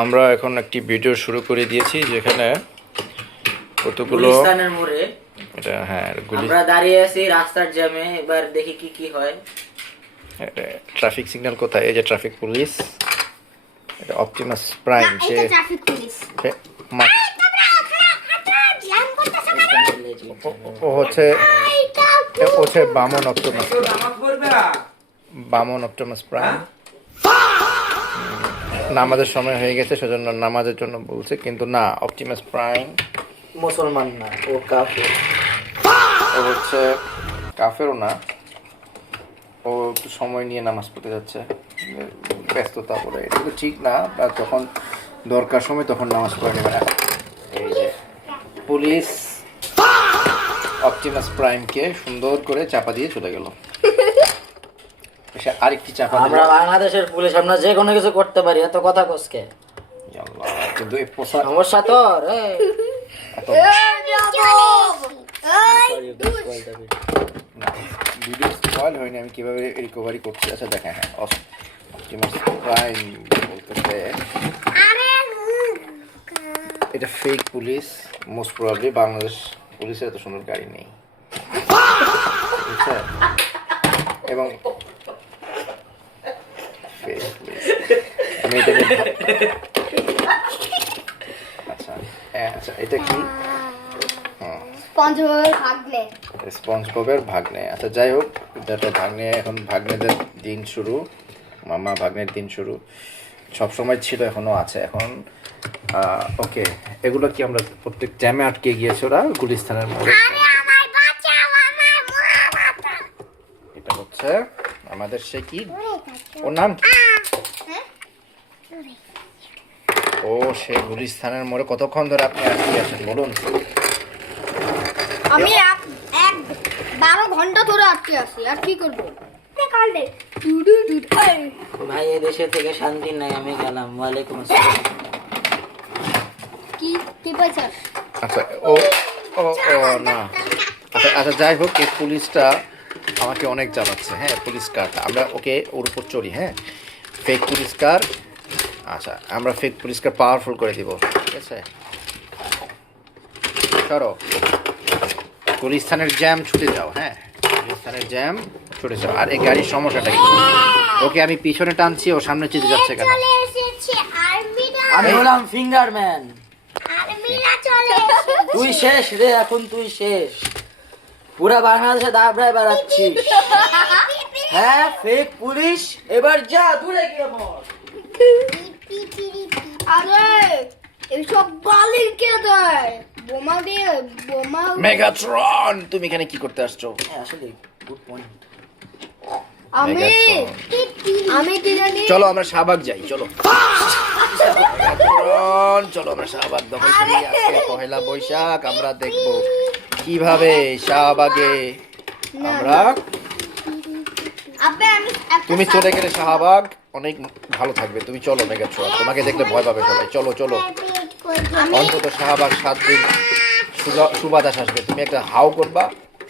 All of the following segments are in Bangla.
আমরা এখন একটি ভিডিও শুরু করে দিয়েছি যেখানে কতগুলো গুলিস্তানের মোড়ে এটা হ্যাঁ আমরা দাঁড়িয়ে আছি রাস্তার জ্যামে। এবার দেখি কি কি হয়। ট্রাফিক সিগন্যাল কোথায়? এই যে ট্রাফিক পুলিশ, এটা অপটিমাস প্রাইম। সে ট্রাফিক পুলিশ ও হচ্ছে বামন অপটিমাস, বামন অপটিমাস প্রাইম। নামাজের সময় হয়ে গেছে সেজন্য নামাজের জন্য বলছে, কিন্তু না, অপটিমাস প্রাইম মুসলমান না, ও কাফের। ও হচ্ছে কাফেরও না, ও একটু সময় নিয়ে নামাজ পড়তে যাচ্ছে, ব্যস্ততা বলে। এটা তো ঠিক না, বা যখন দরকার সময় তখন নামাজ পড়ে নেবে না। এই যে পুলিশ অপটিমাস প্রাইমকে সুন্দর করে চাপা দিয়ে চলে গেল। আরেকটি চাপা দিল। আমরা বাংলাদেশের পুলিশ, আমরা যে কোনো কিছু করতে পারি, এত কথা কসকে। কিন্তু এই পোশাক সমস্যা তোর ভিডিও স্পয়েল হয়নি, আমি কিভাবে রিকভারি করছি। আচ্ছা দেখেন, হ্যাঁ অপটিমাস প্রাইম বলতেছে এটা fake police. Most probably Bangladesh পুলিশের এত সুন্দর গাড়ি নেই, বুঝছেন? এবং ফেক পুলিশ আমি এটা আচ্ছা আচ্ছা, এটা কি? স্পঞ্জ ববের ভাগ্নে। আচ্ছা যাই হোক, এটা ভাগ্নে, এখন ভাগ্নেদের দিন শুরু, মামা ভাগ্নের দিন শুরু। সবসময় ছিল, এখনো আছে। এখন ওকে, এগুলো কি আমরা প্রত্যেক জ্যামে আটকে গিয়েছে ওরা গুলিস্তানের মোড়ে। এটা হচ্ছে আমাদের সে কি, ওর নাম কি? ও সে গুলিস্তানের মোড়ে কতক্ষণ ধরে আপনি আটকে আছেন বলুন? আমি 12 ঘন্টা ধরে আটকে আছি, আর কি করবো? ভাই, এই দেশে থেকে শান্তি নাই, আমি গেলাম। ওয়ালাইকুম আসসালাম। কি পাইছাস? আচ্ছা ও ও ও না, আচ্ছা আচ্ছা যাই হোক, এই পুলিশটা আমাকে অনেক জ্বালাচ্ছে। হ্যাঁ, পুলিশ কারটা আমরা ওকে ওর উপর চড়ি। হ্যাঁ, ফেক পুলিশ কার। আচ্ছা, আমরা ফেক পুলিশ কার পাওয়ারফুল করে দিব, ঠিক আছে? সরো, গুলিস্তানের জ্যাম ছুটে যাও। হ্যাঁ, গুলিস্তানের জ্যাম ছুটে যাও। আর এই গাড়ির সমস্যাটা কি? ওকে আমি পিছনে টানছি, ও সামনে চেয়ে যাচ্ছে কেন? আমি হলাম ফিঙ্গারম্যান। তুই শেষ রে, এখন তুই শেষ। পুরা বাংলাদেশে দাবড়ায় বেড়াচ্ছিস। হ্যাঁ, ফেক পুলিশ, এবার যা দূরে গিয়ে মর। আরে এইসব বালি কে দেয়? বোমা দিয়ে বোমা। মেগাট্রন, তুমি এখানে কি করতে আসছো? হ্যাঁ, আসলে গুড পয়েন্ট। আমি কি জানি। চলো আমরা শাহবাগ যাই, চলো। মেগাট্রন, চলো আমরা শাহবাগ দখল করি। আজকে পহেলা বৈশাখ, আমরা দেখব কিভাবে শাহবাগে আমরা। তুমি চলে গেলে শাহবাগ অনেক ভালো থাকবে। তুমি চলো মেগাট্রন, তোমাকে দেখলে ভয় পাবে সবাই। চলো চলো, অন্তত শাহবাগ 7 দিন সুবাতাস আসবে। তুমি একটা হাউ করবা,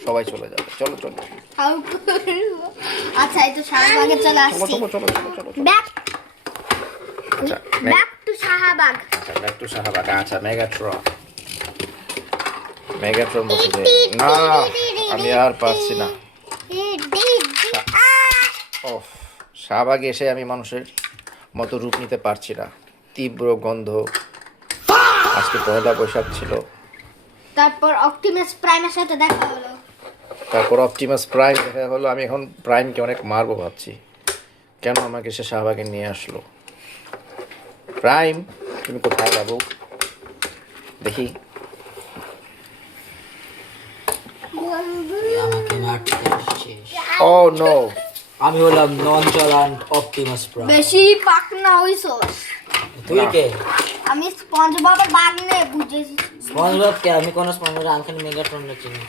সবাই চলে যাবে। চলো চলো। আচ্ছা, এই তো শাহবাগে চলে আসছি। চলো চলো চলো চলো। ব্যাক আচ্ছা to Shahbag. Back to Shahbag. আচ্ছা মেগাট্রন, মেগাট্রন বলছে না, আমি আর পারছি না। ও, শাহবাগে এসে আমি মানুষের মতো রূপ নিতে পারছি না। তীব্র গন্ধ। আজকে পয়লা বৈশাখ ছিল। তারপর অপটিমাস প্রাইমের সাথে দেখা হলো। আমি এখন প্রাইমকে অনেক মারবো ভাবছি। কেন আমাকে সে শাহবাগে নিয়ে আসলো? প্রাইম, তুমি কোথায় বাবু? দেখি। আমাকে মারতে আসছিস? ও নো, আমি হলাম নন চালান্ট অপটিমাস প্রাইম। বেশি পাকনা হইছস। তুই কে? আমি স্পঞ্জ ববের বাগনে বুঝেছি। স্পঞ্জবব কে? আমি কোন স্পঞ্জবব? আঙ্কেল মেগাট্রন চিনি।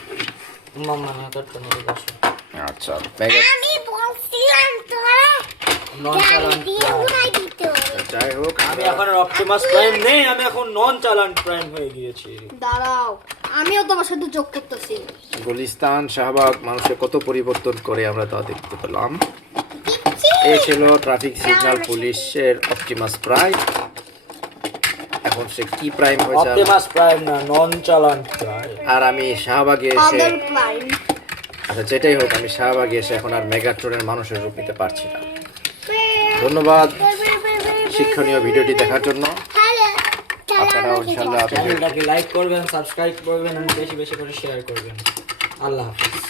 মাম্মা মেগাট্রন এর কাছে। আচ্ছা আমি বলছিলাম তোরে নন চালান্ট উড়াই দিতে হবে। যাই হোক, আমি এখন অপটিমাস প্রাইম নেই, আমি এখন নন চালান্ট প্রাইম হয়ে গিয়েছি। দাঁড়াও, আমিও তোমার সাথে যোগ করতেছি। গুলিস্তান শাহবাগ মানুষের কত পরিবর্তন করে আমরা তা দেখতে পেলাম। এই ছিল ট্রাফিক সিগন্যাল পুলিশের অপটিমাস প্রাইম। এখন সে কি প্রাইম হয়েছে আর- অপটিমাস প্রাইম না, নন চালান প্রাইম। আর আমি শাহবাগে এসে পাগল প্রাইম আচ্ছা যেটাই হোক আমি শাহবাগে এসে এখন আর মেগাট্রনের মানুষের রূপ নিতে পারছি না। ধন্যবাদ শিক্ষণীয় ভিডিওটি দেখার জন্য। আপনারাও ইনশাআল্লাহ আপনাদের চ্যানেলটাকে লাইক করবেন, সাবস্ক্রাইব করবেন এবং বেশি বেশি করে শেয়ার করবেন। আল্লাহ হাফিজ।